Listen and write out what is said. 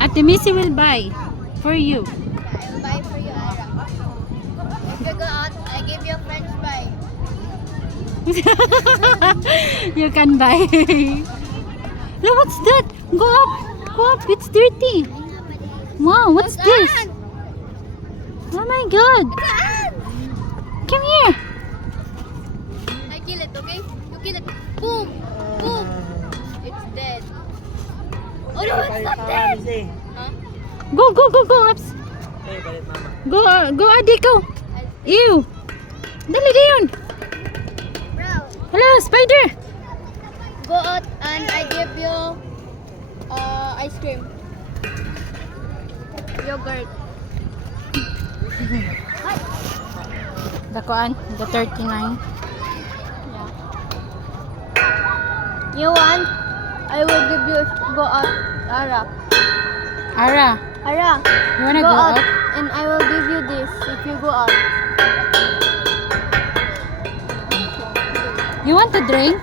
Ate Missy will buy for you. I will buy for you, Ara. If you go out, I give you a French fry. You can buy. Look, what's that? Go up. Go up. It's dirty. Wow, what's this? Oh my god. Come here. I kill it, okay? You kill it. Boom! Boom! It's dead. Oh no, it's not dead! Huh? Go, go, go, go. Ups. Go, go, Adi, go. Ew. Dali, dayon. Bro, Hello, spider. go out and I give you ice cream. Yogurt. The kuan, the 39. You want? I will give you if you go out, Ara. Ara, Ara, you wanna go go out out? and I will give you this if you go out. You want to drink?